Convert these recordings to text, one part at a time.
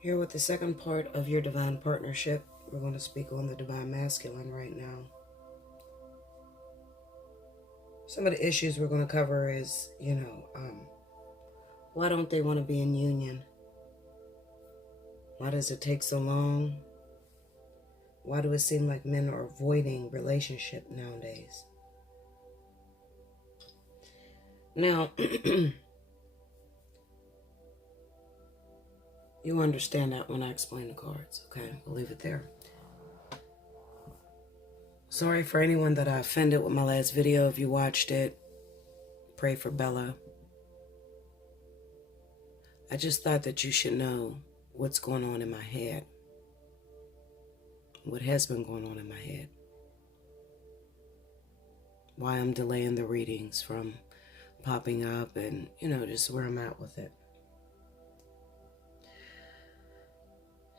Here with the second part of your divine partnership. We're going to speak on the divine masculine right now. Some of the issues we're going to cover is, why don't they want to be in union? Why does it take so long? Why do it seem like men are avoiding relationship nowadays? Now, you understand that when I explain the cards, okay? We'll leave it there. Sorry for anyone that I offended with my last video. If you watched it, pray for Bella. I just thought that you should know what's going on in my head. What has been going on in my head. Why I'm delaying the readings from popping up and, just where I'm at with it.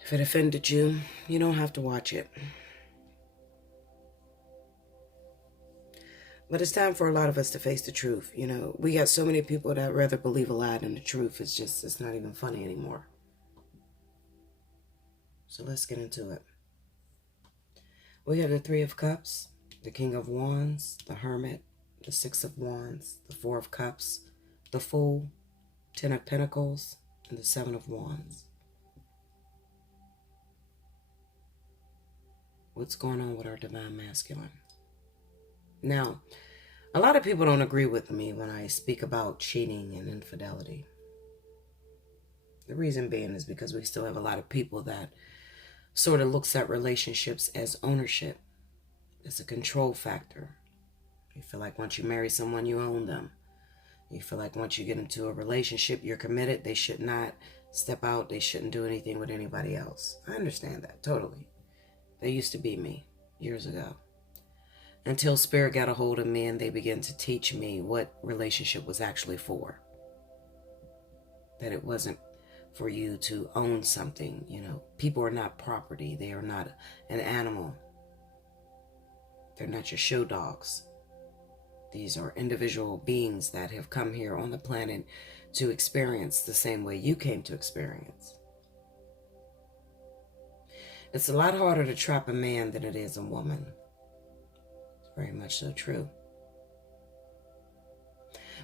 If it offended you, you don't have to watch it. But it's time for a lot of us to face the truth. We got so many people that rather believe a lie than the truth. It's not even funny anymore. So let's get into it. We have the Three of Cups, the King of Wands, the Hermit, the Six of Wands, the Four of Cups, the Fool, Ten of Pentacles, and the Seven of Wands. What's going on with our divine masculine? Now, a lot of people don't agree with me when I speak about cheating and infidelity. The reason being is because we still have a lot of people that sort of looks at relationships as ownership. It's a control factor. You feel like once you marry someone, you own them. You feel like once you get into a relationship, you're committed. They should not step out. They shouldn't do anything with anybody else. I understand that, totally. That used to be me years ago. Until Spirit got a hold of me and they began to teach me what relationship was actually for. That it wasn't for you to own something. People are not property. They are not an animal. They're not your show dogs. These are individual beings that have come here on the planet to experience the same way you came to experience. It's a lot harder to trap a man than it is a woman. It's very much so true.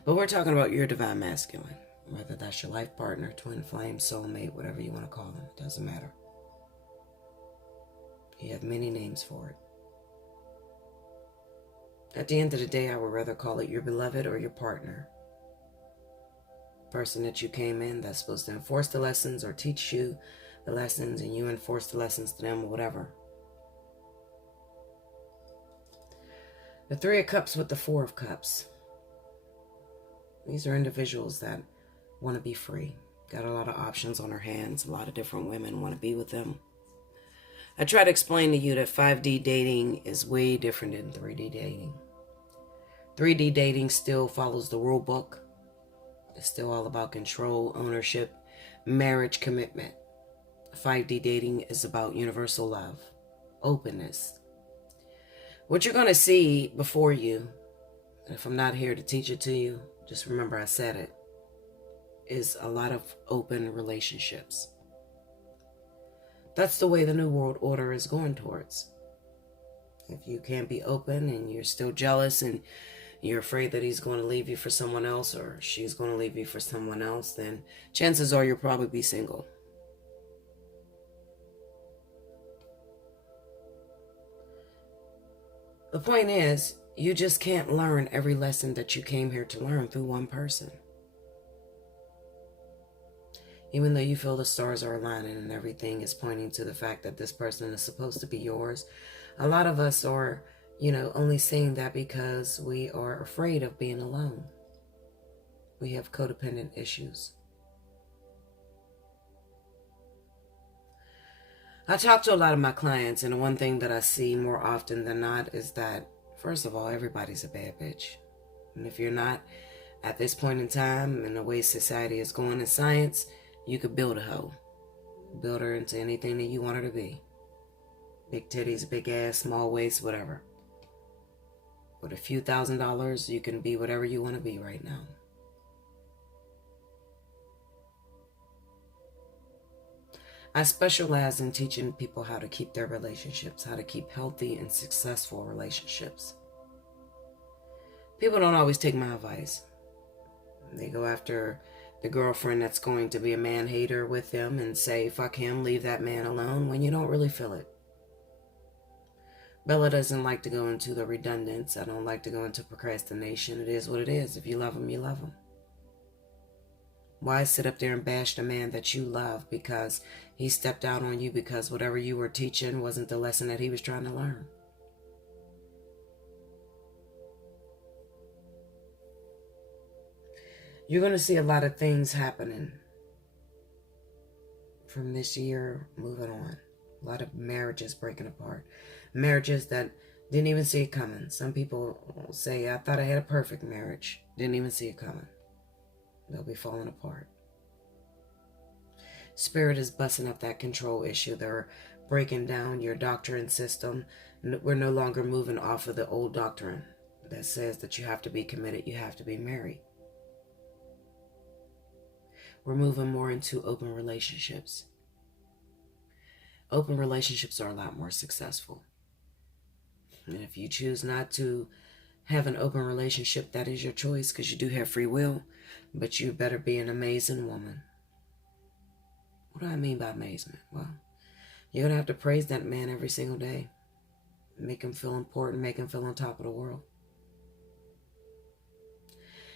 But we're talking about your divine masculine. Whether that's your life partner, twin flame, soulmate, whatever you want to call them. It doesn't matter. You have many names for it. At the end of the day, I would rather call it your beloved or your partner. Person that you came in that's supposed to enforce the lessons or teach you the lessons and you enforce the lessons to them or whatever. The Three of Cups with the Four of Cups. These are individuals that want to be free. Got a lot of options on their hands. A lot of different women want to be with them. I try to explain to you that 5D dating is way different than 3D dating. 3D dating still follows the rule book. It's still all about control, ownership, marriage, commitment. 5D dating is about universal love, openness. What you're going to see before you, and if I'm not here to teach it to you, just remember I said it, is a lot of open relationships. That's the way the New World Order is going towards. If you can't be open and you're still jealous and you're afraid that he's going to leave you for someone else or she's going to leave you for someone else, then chances are you'll probably be single. The point is, you just can't learn every lesson that you came here to learn through one person. Even though you feel the stars are aligning and everything is pointing to the fact that this person is supposed to be yours, a lot of us are, only saying that because we are afraid of being alone. We have codependent issues. I talk to a lot of my clients, and the one thing that I see more often than not is that, first of all, everybody's a bad bitch. And if you're not, at this point in time, and the way society is going in science, you could build a hoe. Build her into anything that you want her to be. Big titties, big ass, small waist, whatever. With a few $1,000s, you can be whatever you want to be right now. I specialize in teaching people how to keep their relationships, how to keep healthy and successful relationships. People don't always take my advice. They go after the girlfriend that's going to be a man hater with them and say, fuck him, leave that man alone, when you don't really feel it. Bella doesn't like to go into the redundance. I don't like to go into procrastination. It is what it is. If you love him, you love him. Why sit up there and bash the man that you love because he stepped out on you because whatever you were teaching wasn't the lesson that he was trying to learn? You're going to see a lot of things happening from this year moving on. A lot of marriages breaking apart. Marriages that didn't even see it coming. Some people say, I thought I had a perfect marriage. Didn't even see it coming. They'll be falling apart. Spirit is busting up that control issue. They're breaking down your doctrine system. We're no longer moving off of the old doctrine that says that you have to be committed, you have to be married. We're moving more into open relationships. Open relationships are a lot more successful. And if you choose not to have an open relationship, that is your choice, because you do have free will. But you better be an amazing woman. What do I mean by amazement? Well, you're going to have to praise that man every single day. Make him feel important, make him feel on top of the world.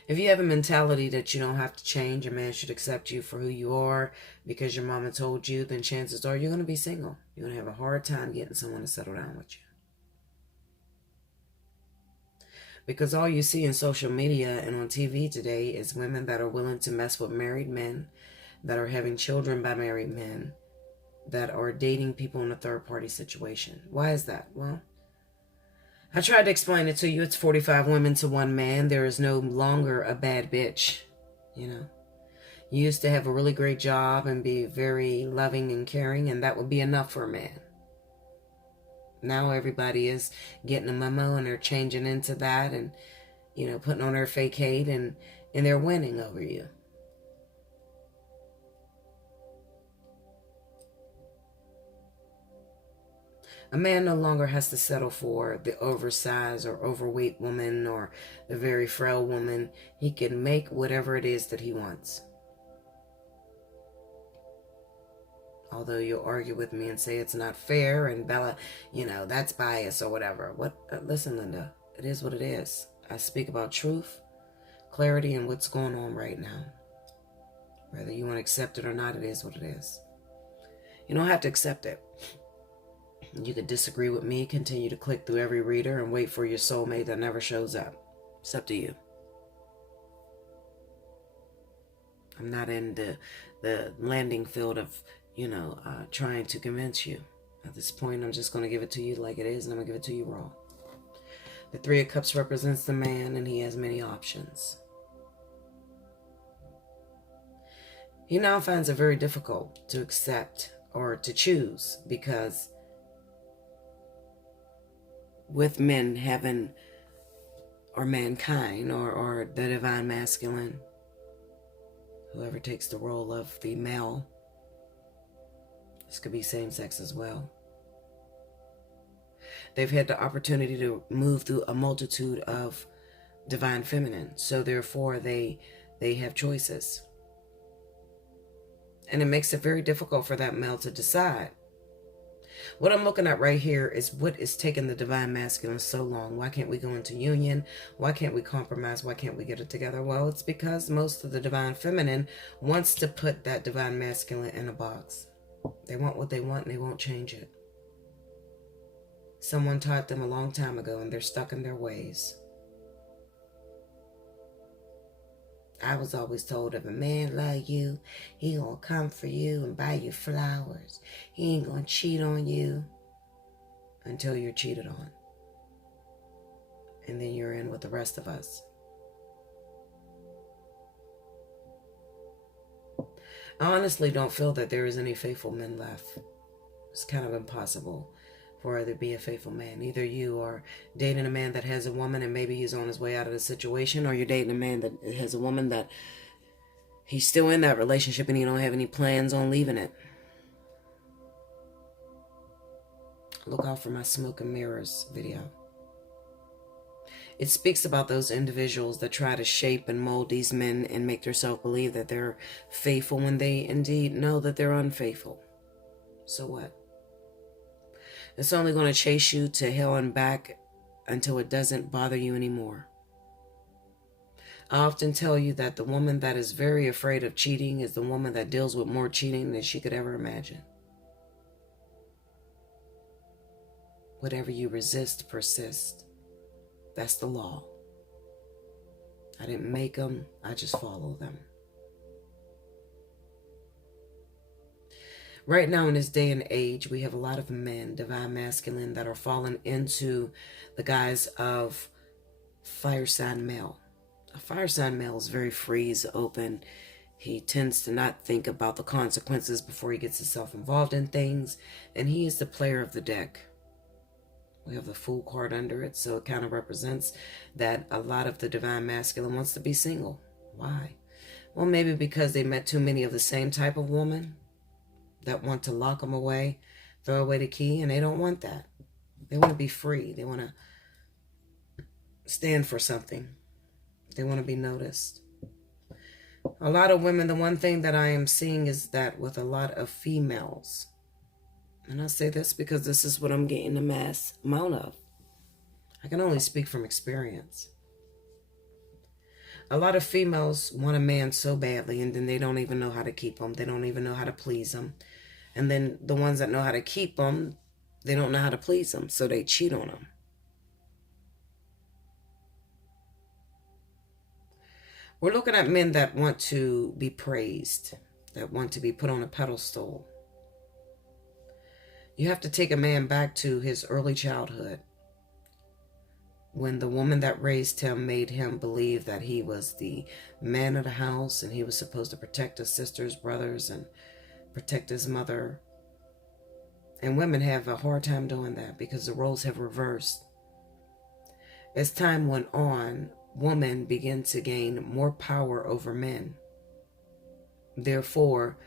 If you have a mentality that you don't have to change, a man should accept you for who you are because your mama told you, then chances are you're going to be single. You're going to have a hard time getting someone to settle down with you. Because all you see in social media and on TV today is women that are willing to mess with married men, that are having children by married men, that are dating people in a third-party situation. Why is that? Well, I tried to explain it to you. It's 45 women to one man. There is no longer a bad bitch, you know. You used to have a really great job and be very loving and caring, and that would be enough for a man. Now everybody is getting a memo and they're changing into that and, you know, putting on their fake hate and they're winning over you. A man no longer has to settle for the oversized or overweight woman or the very frail woman. He can make whatever it is that he wants. Although you'll argue with me and say it's not fair and Bella, you know, that's bias or whatever. Listen, Linda, it is what it is. I speak about truth, clarity, and what's going on right now. Whether you want to accept it or not, it is what it is. You don't have to accept it. You could disagree with me, continue to click through every reader and wait for your soulmate that never shows up. It's up to you. I'm not in the landing field of, you know, trying to convince you. At this point, I'm just going to give it to you like it is, and I'm going to give it to you raw. The Three of Cups represents the man, and he has many options. He now finds it very difficult to accept or to choose, because with men having, or mankind, or the divine masculine, whoever takes the role of the male, this could be same sex as well. They've had the opportunity to move through a multitude of divine feminine. So therefore they have choices. And it makes it very difficult for that male to decide. What I'm looking at right here is what is taking the divine masculine so long. Why can't we go into union? Why can't we compromise? Why can't we get it together? Well, it's because most of the divine feminine wants to put that divine masculine in a box. They want what they want and they won't change it. Someone taught them a long time ago and they're stuck in their ways. I was always told, if a man love you, he gonna come for you and buy you flowers. He ain't gonna cheat on you until you're cheated on. And then you're in with the rest of us. I honestly don't feel that there is any faithful men left. It's kind of impossible for there to be a faithful man. Either you are dating a man that has a woman and maybe he's on his way out of the situation, or you're dating a man that has a woman that he's still in that relationship and he don't have any plans on leaving it. Look out for my smoke and mirrors video. It speaks about those individuals that try to shape and mold these men and make themselves believe that they're faithful when they indeed know that they're unfaithful. So what? It's only going to chase you to hell and back until it doesn't bother you anymore. I often tell you that the woman that is very afraid of cheating is the woman that deals with more cheating than she could ever imagine. Whatever you resist persists. That's the law. I didn't make them, I just follow them. Right now in this day and age, we have a lot of men, divine masculine, that are falling into the guise of fire sign male. A fire sign male is very free, he's open. He tends to not think about the consequences before he gets himself involved in things. And he is the player of the deck. We have the Fool card under it, so it kind of represents that a lot of the divine masculine wants to be single. Why? Well, maybe because they met too many of the same type of woman that want to lock them away, throw away the key, and they don't want that. They want to be free. They want to stand for something. They want to be noticed. A lot of women, the one thing that I am seeing is that with a lot of females, and I say this because this is what I'm getting the mass amount of. I can only speak from experience. A lot of females want a man so badly, and then they don't even know how to keep him. They don't even know how to please him. And then the ones that know how to keep him, they don't know how to please him, so they cheat on him. We're looking at men that want to be praised, that want to be put on a pedestal. You have to take a man back to his early childhood, when the woman that raised him made him believe that he was the man of the house and he was supposed to protect his sisters, brothers, and protect his mother. And women have a hard time doing that because the roles have reversed. As time went on, women began to gain more power over men. Therefore,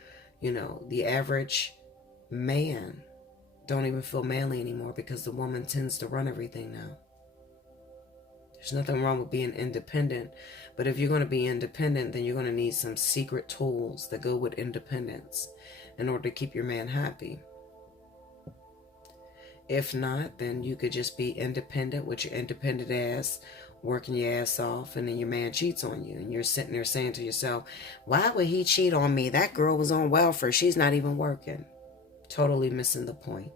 the average man don't even feel manly anymore because the woman tends to run everything now. There's nothing wrong with being independent, but if you're going to be independent, then you're going to need some secret tools that go with independence in order to keep your man happy. If not, then you could just be independent with your independent ass, working your ass off, and then your man cheats on you, and you're sitting there saying to yourself, why would he cheat on me? That girl was on welfare. She's not even working. Totally missing the point.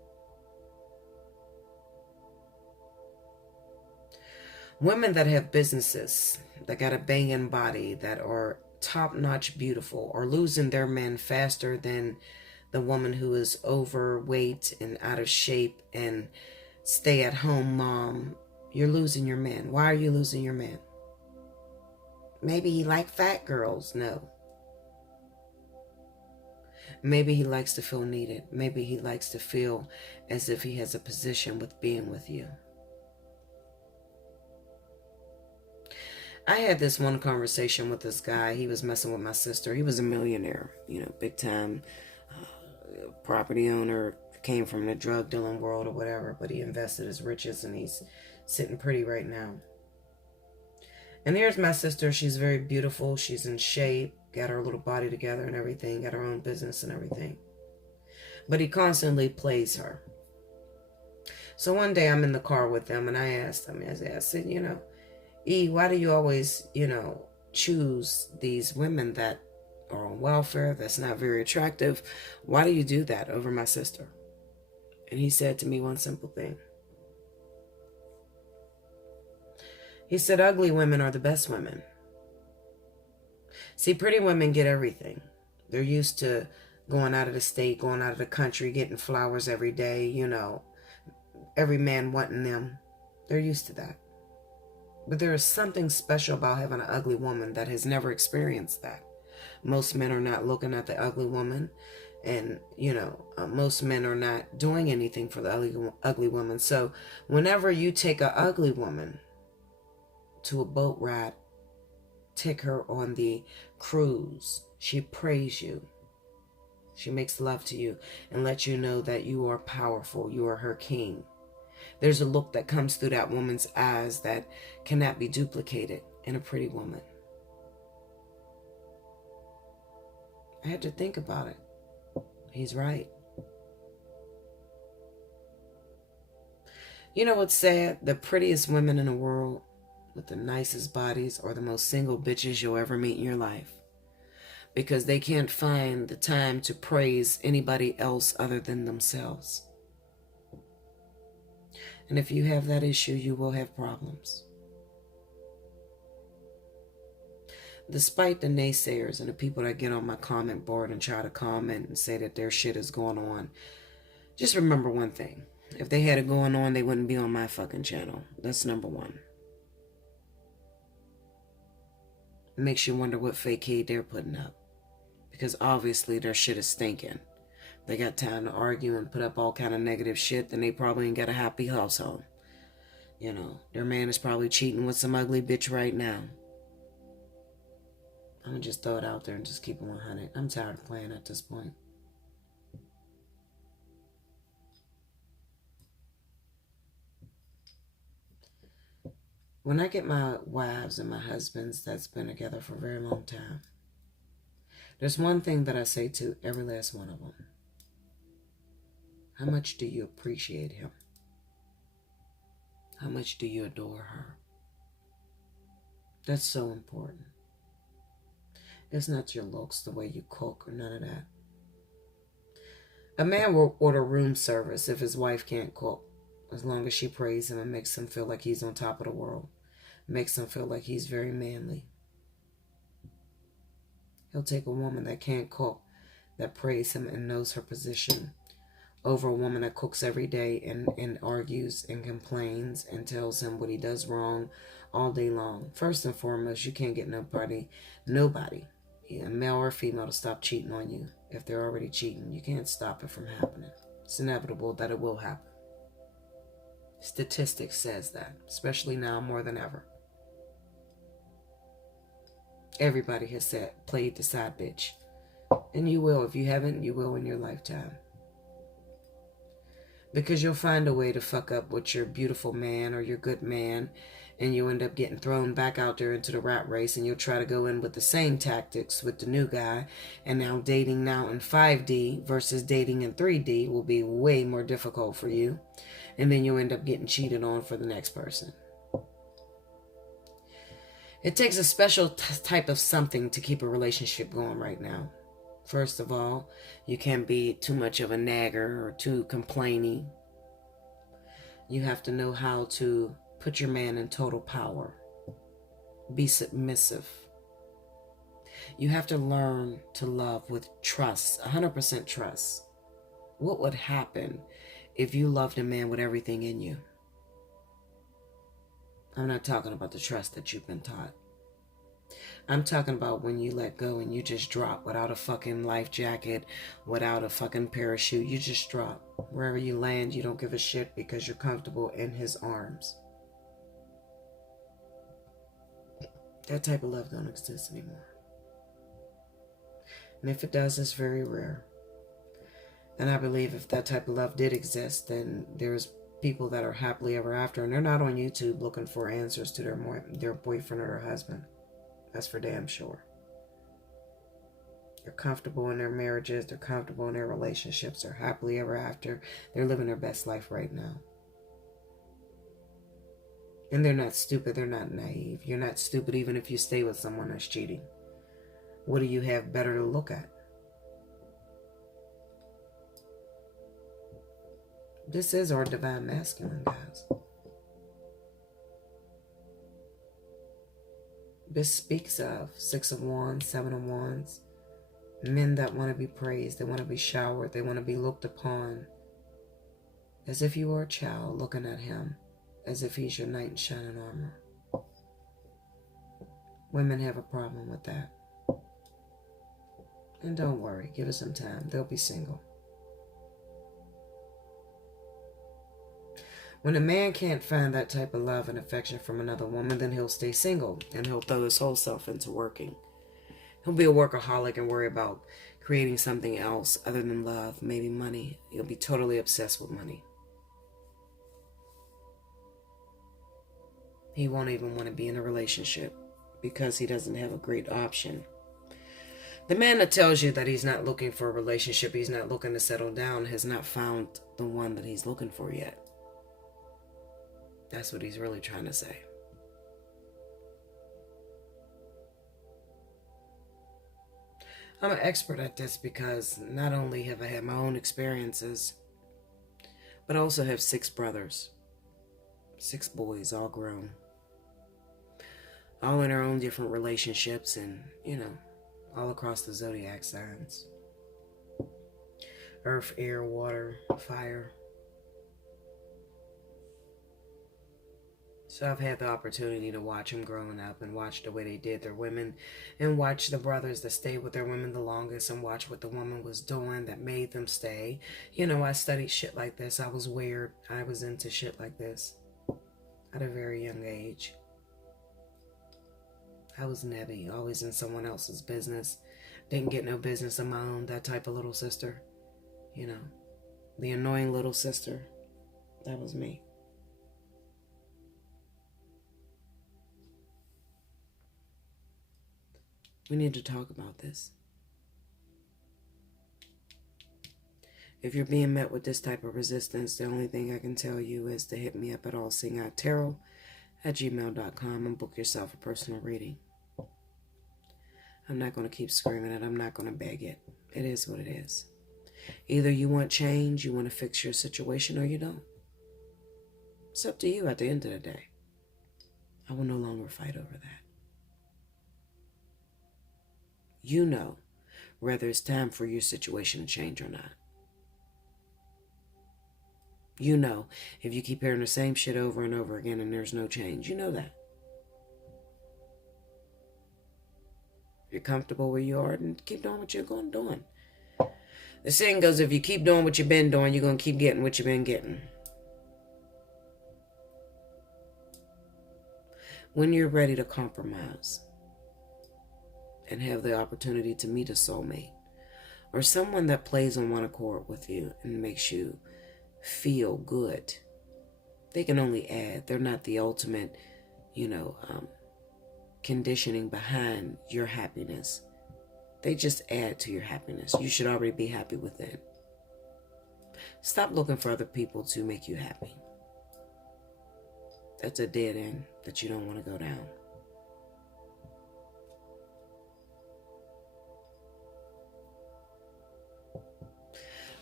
Women that have businesses, that got a banging body, that are top-notch beautiful, are losing their men faster than the woman who is overweight and out of shape and stay-at-home mom. You're losing your man. Why are you losing your man? Maybe he likes fat girls. No. Maybe he likes to feel needed. Maybe he likes to feel as if he has a position with being with you. I had this one conversation with this guy. He was messing with my sister. He was a millionaire, big time property owner, came from the drug dealing world or whatever, but he invested his riches and he's sitting pretty right now. And here's my sister. She's very beautiful. She's in shape, got her little body together and everything, got her own business and everything. But he constantly plays her. So one day I'm in the car with them and I asked him, I said, E, why do you always, choose these women that are on welfare, that's not very attractive? Why do you do that over my sister? And he said to me one simple thing. He said, ugly women are the best women. See, pretty women get everything. They're used to going out of the state, going out of the country, getting flowers every day, every man wanting them. They're used to that. But there is something special about having an ugly woman that has never experienced that. Most men are not looking at the ugly woman. And, most men are not doing anything for the ugly woman. So whenever you take an ugly woman to a boat ride, take her on the cruise, she praise you. She makes love to you and lets you know that you are powerful. You are her king. There's a look that comes through that woman's eyes that cannot be duplicated in a pretty woman. I had to think about it. He's right. You know what's sad? The prettiest women in the world with the nicest bodies are the most single bitches you'll ever meet in your life. Because they can't find the time to praise anybody else other than themselves. And if you have that issue, you will have problems. Despite the naysayers and the people that get on my comment board and try to comment and say that their shit is going on, just remember one thing. If they had it going on, they wouldn't be on my fucking channel. That's number one. It makes you wonder what fake they're putting up. Because obviously their shit is stinking. They got time to argue and put up all kind of negative shit, then they probably ain't got a happy household. You know, their man is probably cheating with some ugly bitch right now. I'm gonna just throw it out there and just keep it 100. I'm tired of playing at this point. When I get my wives and my husbands that's been together for a very long time, there's one thing that I say to every last one of them. How much do you appreciate him? How much do you adore her? That's so important. It's not your looks, the way you cook, or none of that. A man will order room service if his wife can't cook, as long as she praise him and makes him feel like he's on top of the world. Makes him feel like he's very manly. He'll take a woman that can't cook, that praise him and knows her position, over a woman that cooks every day and argues and complains and tells him what he does wrong all day long. First and foremost, you can't get nobody, male or female, to stop cheating on you. If they're already cheating, you can't stop it from happening. It's inevitable that it will happen. Statistics says that, especially now more than ever. Everybody has played the side bitch. And you will. If you haven't, you will in your lifetime. Because you'll find a way to fuck up with your beautiful man or your good man, and you end up getting thrown back out there into the rat race, and you'll try to go in with the same tactics with the new guy, and now dating now in 5D versus dating in 3D will be way more difficult for you, and then you'll end up getting cheated on for the next person. It takes a special type of something to keep a relationship going right now. First of all, you can't be too much of a nagger or too complaining. You have to know how to put your man in total power. Be submissive. You have to learn to love with trust, 100% trust. What would happen if you loved a man with everything in you? I'm not talking about the trust that you've been taught. I'm talking about when you let go and you just drop without a fucking life jacket, without a fucking parachute. You just drop. Wherever you land, you don't give a shit because you're comfortable in his arms. That type of love don't exist anymore. And if it does, it's very rare. And I believe if that type of love did exist, then there's people that are happily ever after, and they're not on YouTube looking for answers to their boyfriend or their husband. That's for damn sure. They're comfortable in their marriages. They're comfortable in their relationships. They're happily ever after. They're living their best life right now. And they're not stupid. They're not naive. You're not stupid even if you stay with someone that's cheating. What do you have better to look at? This is our divine masculine, guys. This speaks of 6 of Wands, 7 of Wands. Men that want to be praised. They want to be showered. They want to be looked upon as if you were a child looking at him, as if he's your knight in shining armor. Women have a problem with that. And don't worry, give it some time. They'll be single. When a man can't find that type of love and affection from another woman, then he'll stay single and he'll throw his whole self into working. He'll be a workaholic and worry about creating something else other than love, maybe money. You'll be totally obsessed with money. He won't even want to be in a relationship because he doesn't have a great option. The man that tells you that he's not looking for a relationship, he's not looking to settle down, has not found the one that he's looking for yet. That's what he's really trying to say. I'm an expert at this because not only have I had my own experiences, but I also have 6 brothers. 6 boys, all grown. All in their own different relationships and, all across the zodiac signs. Earth, air, water, fire. So I've had the opportunity to watch them growing up and watch the way they did their women and watch the brothers that stayed with their women the longest and watch what the woman was doing that made them stay. I studied shit like this. I was weird. I was into shit like this at a very young age. I was nebby, always in someone else's business. Didn't get no business of my own, that type of little sister. The annoying little sister. That was me. We need to talk about this. If you're being met with this type of resistance, the only thing I can tell you is to hit me up at allseeingeyetarot@gmail.com and book yourself a personal reading. I'm not going to keep screaming it. I'm not going to beg it. It is what it is. Either you want change, you want to fix your situation, or you don't. It's up to you at the end of the day. I will no longer fight over that. You know whether it's time for your situation to change or not. You know if you keep hearing the same shit over and over again and there's no change. You know that. If you're comfortable where you are, then keep doing what you're going doing. The saying goes, if you keep doing what you've been doing, you're going to keep getting what you've been getting. When you're ready to compromise and have the opportunity to meet a soulmate or someone that plays on one accord with you and makes you feel good, they can only add. They're not the ultimate, conditioning behind your happiness. They just add to your happiness. You should already be happy within. Stop looking for other people to make you happy. That's a dead end that you don't want to go down.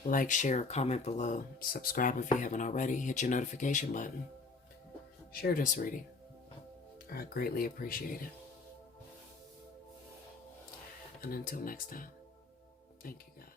Like, share, comment below. Subscribe if you haven't already. Hit your notification button. Share this reading. I greatly appreciate it. And until next time, thank you guys.